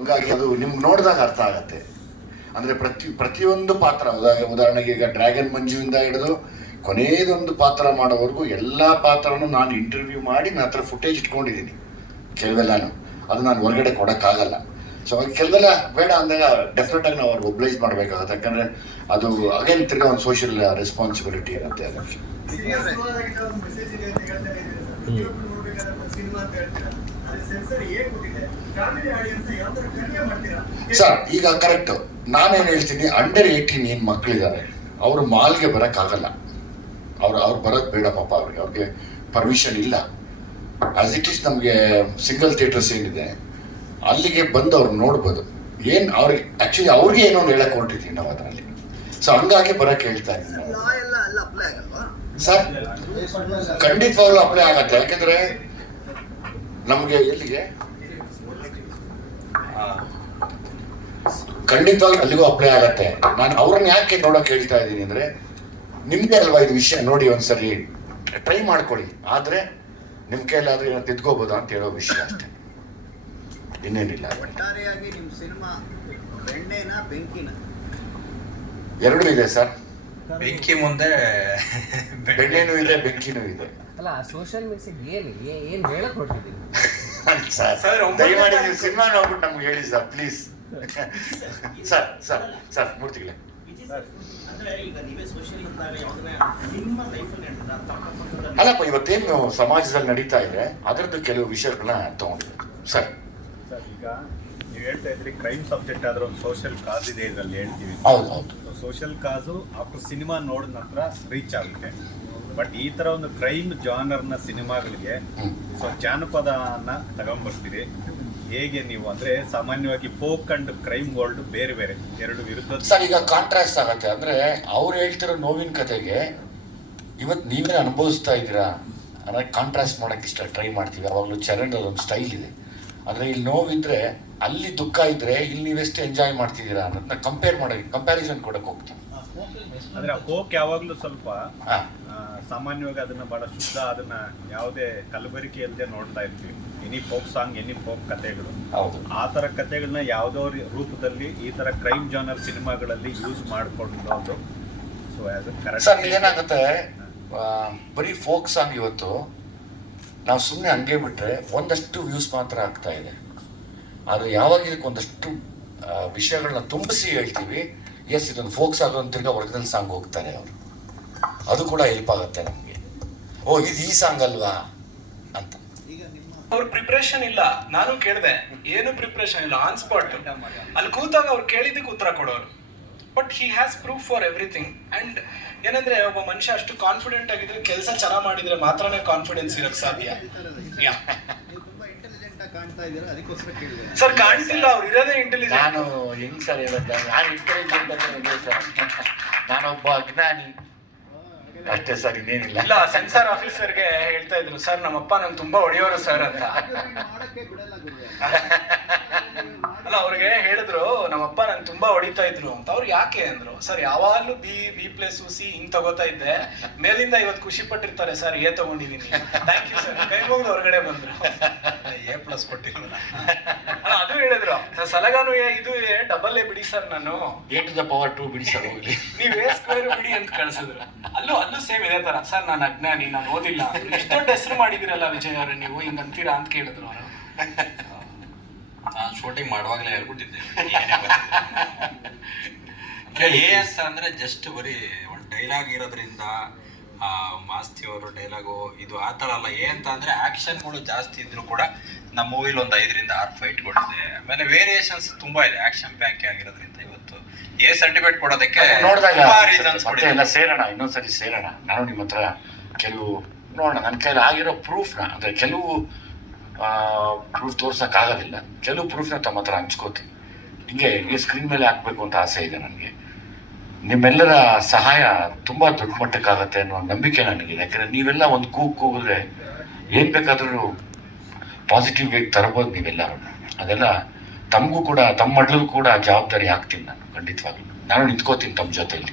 ಹಂಗಾಗಿ ಅದು ನಿಮ್ಗೆ ನೋಡಿದಾಗ ಅರ್ಥ ಆಗತ್ತೆ. ಅಂದರೆ ಪ್ರತಿಯೊಂದು ಪಾತ್ರ, ಉದಾಹರಣೆಗೆ ಈಗ ಡ್ರ್ಯಾಗನ್ ಮಂಜುವಿಂದ ಹಿಡಿದು ಕೊನೆಯದೊಂದು ಪಾತ್ರ ಮಾಡೋವರೆಗೂ ಎಲ್ಲ ಪಾತ್ರನೂ ನಾನು ಇಂಟರ್ವ್ಯೂ ಮಾಡಿ ನನ್ನ ಹತ್ರ ಫುಟೇಜ್ ಇಟ್ಕೊಂಡಿದ್ದೀನಿ ಕೆಲವೆಲ್ಲನೂ. ಅದು ನಾನು ಹೊರಗಡೆ ಕೊಡೋಕ್ಕಾಗಲ್ಲ. ಸೊ ಕೆಲವೆಲ್ಲ ಬೇಡ ಅಂದಾಗ ಡೆಫಿನೆಟಾಗಿ ನಾವು ಅವ್ರಿಗೆ ಒಬ್ಲೈಸ್ ಮಾಡಬೇಕಾಗುತ್ತೆ. ಯಾಕಂದರೆ ಅದು ಅಗೇನ್ ತಿರ್ಗಾ ಒಂದು ಸೋಷಿಯಲ್ ರೆಸ್ಪಾನ್ಸಿಬಿಲಿಟಿ ಇರುತ್ತೆ ಅದಕ್ಕೆ. ಸರ್ ಈಗ ಕರೆಕ್ಟು, ನಾನೇನು ಹೇಳ್ತೀನಿ, ಅಂಡರ್-18 ಏನು ಮಕ್ಕಳಿದ್ದಾರೆ ಅವರು ಮಾಲ್ಗೆ ಬರೋಕ್ಕಾಗಲ್ಲ. ಅವ್ರು ಬರೋದು ಬೇಡ ಪಾಪ. ಅವ್ರಿಗೆ ಪರ್ಮಿಷನ್ ಇಲ್ಲ. ಆಸ್ ಇಟ್ ಈಸ್ ನಮಗೆ ಸಿಂಗಲ್ ಥಿಯೇಟರ್ಸ್ ಏನಿದೆ ಅಲ್ಲಿಗೆ ಬಂದು ಅವ್ರು ನೋಡ್ಬೋದು. ಏನು ಅವ್ರಿಗೆ ಆ್ಯಕ್ಚುಲಿ ಅವ್ರಿಗೆ ಏನೋ ಹೇಳಕ್ಕೆ ಹೊರಟಿದ್ದೀವಿ ನಾವು ಅದರಲ್ಲಿ. ಸೊ ಹಂಗಾಗಿ ಬರೋಕ್ಕೆ ಹೇಳ್ತಾ ಇದ್ದೀನಿ ಸರ್. ಖಂಡಿತವಾಗ್ಲೂ ಅಪ್ಲೈ ಆಗತ್ತೆ. ಯಾಕೆಂದರೆ ನಮಗೆ ಎಲ್ಲಿಗೆ ಖಂಡಿತವಾಗ್ಲೂ ಅಲ್ಲಿಗೂ ಅಪ್ಲೈ ಆಗತ್ತೆ. ನಾನು ಅವ್ರನ್ನ ಯಾಕೆ ನೋಡೋಕೆ ಹೇಳ್ತಾ ಇದ್ದೀನಿ ಅಂದರೆ, ನಿಮ್ಮದೇ ಅಲ್ವಾ ಇದು ವಿಷಯ, ನೋಡಿ ಒಂದ್ಸರಿ ಟ್ರೈ ಮಾಡ್ಕೊಳ್ಳಿ. ಆದರೆ ನಿಮ್ಮ ಕೈಲಾದ್ರೆ ಏನೋ ತಿದ್ಕೋಬೋದಾ ಅಂತ ಹೇಳೋ ವಿಷಯ ಅಷ್ಟೇ, ಇನ್ನೇನಿಲ್ಲ. ಎರಡೂ ಇದೆ ಸರ್. ಬೆಂಕಿ ಮುಂದೆ ಬೆಣ್ಣೆನೂ ಇದೆ, ಬೆಂಕಿನೂ ಇದೆ. ಅಲ್ಲ, ಸೋಷಿಯಲ್ ಮೆಸೇಜ್ ಏನು ಹೇಳಕ್ ಹೊರಟಿದ್ದೀವಿ ಸರ್? ದಯಮಾಡಿ ನೀವು ಸಿನಿಮಾ ನೋಡ್ಬಿಟ್ಟು ನಮ್ಗೆ ಹೇಳಿ sir, please. Sir sir sir ಮೂರ್ತಿಗಳೇ, ಅಲ್ಲಪ್ಪ ಇವತ್ತೇನು ಸಮಾಜದಲ್ಲಿ ನಡೀತಾ ಇದೆ ಅದರದ್ದು ಕೆಲವು ವಿಷಯಗಳನ್ನ ತಗೊಂಡಿದ್ದಾರೆ ಸರ್. ಈಗ ನೀವು ಹೇಳ್ತಾ ಇದ್ರಿ ಕ್ರೈಮ್ ಸಬ್ಜೆಕ್ಟ್ ಆದ್ರೆ ಒಂದು ಸೋಷಿಯಲ್ ಕಾಸ್ ಇದೆ ಇದರಲ್ಲಿ ಹೇಳ್ತೀವಿ. ಹೌದು ಹೌದು. ಸೋಷಿಯಲ್ ಕಾಸು ಆಫ್ಟರ್ ಸಿನಿಮಾ ನೋಡಿದ ನಂತರ ರೀಚ್ ಆಗುತ್ತೆ. ಬಟ್ ಈ ತರ ಒಂದು ಕ್ರೈಮ್ ಜಾನರ್ನ ಸಿನಿಮಾಗಳಿಗೆ ಸೊ ಜಾನಪದನ ತಗೊಂಡ್ಬರ್ತೀರಿ. ಹೇಗೆ ನೀವು ಅಂದ್ರೆ ಸಾಮಾನ್ಯವಾಗಿ ಫೋಕ್ ಅಂಡ್ ಕ್ರೈಮ್ ವರ್ಲ್ಡ್ ಬೇರೆ ಬೇರೆ ಎರಡು ವಿರುದ್ಧ ಸರ್. ಈಗ ಕಾಂಟ್ರಾಸ್ಟ್ ಆಗತ್ತೆ. ಅಂದ್ರೆ ಅವ್ರು ಹೇಳ್ತಿರೋ ನೋವಿನ ಕತೆಗೆ ಇವತ್ತು ನೀವೇ ಅನುಭವಿಸ್ತಾ ಇದ್ದೀರಾ ಅಂದ್ರೆ ಕಾಂಟ್ರಾಸ್ಟ್ ಮಾಡಕ್ಕೆ ಇಷ್ಟ ಟ್ರೈ ಮಾಡ್ತೀವಿ. ಅವಾಗಲೂ ಚರಣ್ ಒಂದು ಸ್ಟೈಲ್ ಇದೆ. ಅಂದರೆ ಇಲ್ಲಿ ನೋವಿದ್ರೆ ಅಲ್ಲಿ ದುಃಖ ಇದ್ರೆ ಇಲ್ಲಿ ನೀವೆಷ್ಟು ಎಂಜಾಯ್ ಮಾಡ್ತಿದ್ದೀರಾ ಅನ್ನೋದನ್ನ ಕಂಪ್ಯಾರಿಸನ್ ಕೊಡಕ್ಕೆ ಹೋಗ್ತೀವಿ. ಅಂದ್ರೆ ಫೋಕ್ ಯಾವಾಗಲೂ ಸ್ವಲ್ಪ ಸಾಮಾನ್ಯವಾಗಿ ಅದನ್ನ ಬಹಳ ಶುದ್ಧ, ಅದನ್ನ ಯಾವುದೇ ಕಲಬೆರಕೆ ಇಲ್ಲದೆ ನೋಡ್ತಾ ಇರ್ತೀವಿ. Any folk song, any folk ಕಥೆಗಳು, ಆ ತರ ಕಥೆಗಳನ್ನ ಯಾವುದೋ ರೂಪದಲ್ಲಿ ಈ ತರ ಕ್ರೈಮ್ ಜಾನರ್ ಸಿನಿಮಾಗಳಲ್ಲಿ ಯೂಸ್ ಮಾಡ್ಕೊಳ್ಳೋದು. ಸೊ ಸರ್ ಏನಾಗುತ್ತೆ, ಬರೀ ಫೋಕ್ ಸಾಂಗ್ ಇವತ್ತು ನಾವು ಸುಮ್ಮನೆ ಹಂಗೆ ಬಿಟ್ರೆ ಒಂದಷ್ಟು ವ್ಯೂಸ್ ಮಾತ್ರ ಆಗ್ತಾ ಇದೆ. ಆದರೆ ಯಾವಾಗ ಇದಕ್ಕೆ ಒಂದಷ್ಟು ವಿಷಯಗಳನ್ನ ತುಂಬಿಸಿ ಹೇಳ್ತೀವಿ, ಎಸ್ ಇದೊಂದು ಫೋಕ್ ಸಾಂಗ್ ಅಂತ ತಿರ್ಗಾ ಒರಿಜಿನಲ್ ಸಾಂಗ್ ಹೋಗ್ತಾರೆ ಅವರು. ಅದು ಕೂಡ ಹೆಲ್ಪ್ ಆಗುತ್ತೆ ನಮಗೆ. ಓ ಇದು ಈ ಸಾಂಗ್ ಅಲ್ವಾ ಅಂತ. ಅವ್ರ ಪ್ರಿಪ್ರೇಷನ್ ಇಲ್ಲ. ನಾನು ಕೇಳಿದೆ, ಏನು ಪ್ರಿಪ್ರೇಷನ್ ಇಲ್ಲ, ಆನ್ ಸ್ಪಾಟ್ ಅಲ್ಲಿ ಕೂತಾಗ ಅವ್ರು ಕೇಳಿದ್ದಕ್ಕೆ ಉತ್ತರ ಕೊಡೋರು. But he has proof for everything. And ಏನಂದ್ರೆ ಒಬ್ಬ ಮನುಷ್ಯ ಅಷ್ಟು ಕಾನ್ಫಿಡೆಂಟ್ ಆಗಿದ್ರೆ, ಕೆಲಸ ಚೆನ್ನಾಗಿ ಮಾಡಿದ್ರೆ ಮಾತ್ರನೇ ಕಾನ್ಫಿಡೆನ್ಸ್ ಇರಕ್ಕೆ ಸಾಧ್ಯ. ಸರ್ ಕಾಣ್ತಿಲ್ಲ, ಅವ್ರು ಇರೋದೇ ಇಂಟೆಲಿಜೆಂಟ್. ನಾನು ಹೆಂಗ್ ಸರ್ ಹೇಳುತ್ತೆ, ನಾನು ಇಂಟೆಲಿಜೆಂಟ್ ಅಂದ್ರೆ ಸರ್ ನಾನೊಬ್ಬ ಅಜ್ಞಾನಿ ಅಷ್ಟೇ ಸರ್, ಇನ್ನೇನಿಲ್ಲ. ಇಲ್ಲ, ಸೆನ್ಸಾರ್ ಆಫೀಸರ್ಗೆ ಹೇಳ್ತಾ ಇದ್ರು, ಸರ್ ನಮ್ಮಪ್ಪ ನಂಗೆ ತುಂಬಾ ಹೊಡೆಯೋರು ಸರ್ ಅಂತ. ಅಲ್ಲ, ಅವ್ರಿಗೆ ಹೇಳಿದ್ರು ನಮ್ಮಪ್ಪ ನಂಗೆ ತುಂಬಾ ಹೊಡಿತಾ ಇದ್ರು ಅಂತ. ಅವ್ರು ಯಾಕೆ ಅಂದ್ರು, ಸರ್ ಯಾವಾಗ್ಲೂ ಬಿ ಪ್ಲಸ್ ಸಿ ಹಿಂಗ್ ತಗೋತಾ ಇದ್ದೆ, ಮೇಲಿಂದ ಇವತ್ತು ಖುಷಿ ಪಟ್ಟಿರ್ತಾರೆ ಸರ್ ಎ ತಗೊಂಡಿದೀನಿ, ಥ್ಯಾಂಕ್ ಯು ಸರ್, ಕೈ ಮುಗಿದು ಹೊರಗಡೆ ಬಂದ್ರು. A+ ಕೊಟ್ಟಿಲ್ಲ. ಅಲ್ಲ ಅದು ಹೇಳಿದ್ರು, ಸಲಗಾನು ಇದು ಡಬಲ್ ಎ ಬಿಡಿ ಸರ್, ನಾನು A⁻² ಬಿಡಿ ಸರ್ ಹೋಗ್ಲಿ, ನೀವ್ A² ಬಿಡಿ ಅಂತ ಕಳ್ಸಿದ್ರು. ಅಲ್ಲೂ ಸೇಮ್ ಇದೇ ತರ, ಸರ್ ನಾನು ಅಜ್ಞಾನಿ, ನಾನು ಓದಿಲ್ಲ, ಇಷ್ಟೊಂದು ಹೆಸರು ಮಾಡಿದಿರಲ್ಲ ವಿಜಯ್ ಅವ್ರೆ ನೀವು ಹಿಂಗ್ ಅಂತೀರಾ ಅಂತ ಕೇಳಿದ್ರು ಅವರು. ನಾನು ಶೂಟಿಂಗ್ ಮಾಡುವಾಗಲೇ ಹೇಳ್ಬಿಟ್ಟಿದ್ದೆ ಏ ಅಂತ ಅಂದ್ರೆ ಜಸ್ಟ್ ಬರೀ ಒಂದು ಡೈಲಾಗ್ ಇರೋದ್ರಿಂದ ಮಾಸ್ತಿ ಅವರು ಡೈಲಾಗು ಇದು ಆ ಥರ ಅಲ್ಲ. ಏ ಅಂತ ಅಂದ್ರೆ ಆಕ್ಷನ್ಗಳು ಜಾಸ್ತಿ ಇದ್ರು ಕೂಡ ನಮ್ಮ ಮೂವಿಲಿ ಒಂದು 5 ರಿಂದ 6 ಫೈಟ್ಗಳಿದೆ. ಆಮೇಲೆ ವೇರಿಯೇಷನ್ಸ್ ತುಂಬಾ ಇದೆ, ಆಕ್ಷನ್ ಪ್ಯಾಕ್ ಆಗಿರೋದ್ರಿಂದ ಇವತ್ತು ಎ ಸರ್ಟಿಫಿಕೇಟ್ ಕೊಡೋದಕ್ಕೆ ಎಲ್ಲ ಸೇರೋಣ, ಇನ್ನೊಂದ್ಸರಿ ಸೇರೋಣ. ನಾನು ನಿಮ್ಮ ಹತ್ರ ಕೆಲವು ನೋಡೋಣ, ನನ್ನ ಕೈಲಿ ಆಗಿರೋ ಪ್ರೂಫ್ನ, ಅಂದರೆ ಕೆಲವು ಪ್ರೂಫ್ ತೋರ್ಸೋಕ್ಕಾಗೋದಿಲ್ಲ, ಕೆಲವು ಪ್ರೂಫ್ನ ತಮ್ಮ ಹತ್ರ ಹಂಚ್ಕೋತೀನಿ. ಹಿಂಗೆ ಸ್ಕ್ರೀನ್ ಮೇಲೆ ಹಾಕಬೇಕು ಅಂತ ಆಸೆ ಇದೆ ನನಗೆ. ನಿಮ್ಮೆಲ್ಲರ ಸಹಾಯ ತುಂಬ ದೊಡ್ಡ ಮಟ್ಟಕ್ಕಾಗತ್ತೆ ಅನ್ನೋ ನಂಬಿಕೆ ನನಗಿದೆ. ಯಾಕಂದರೆ ನೀವೆಲ್ಲ ಒಂದು ಕೂಗಿದ್ರೆ ಏನು ಬೇಕಾದರೂ ಪಾಸಿಟಿವ್ ವೇಗ್ ತರಬೋದು ನೀವೆಲ್ಲರೂ. ಅದೆಲ್ಲ ತಮಗೂ ಕೂಡ, ತಮ್ಮ ಮಡ್ಲಿಗೂ ಕೂಡ ಜವಾಬ್ದಾರಿ ಹಾಕ್ತೀನಿ ನಾನು ಖಂಡಿತವಾಗ್ಲೂ. ನಾನು ನಿಂತ್ಕೋತೀನಿ ತಮ್ಮ ಜೊತೆಯಲ್ಲಿ.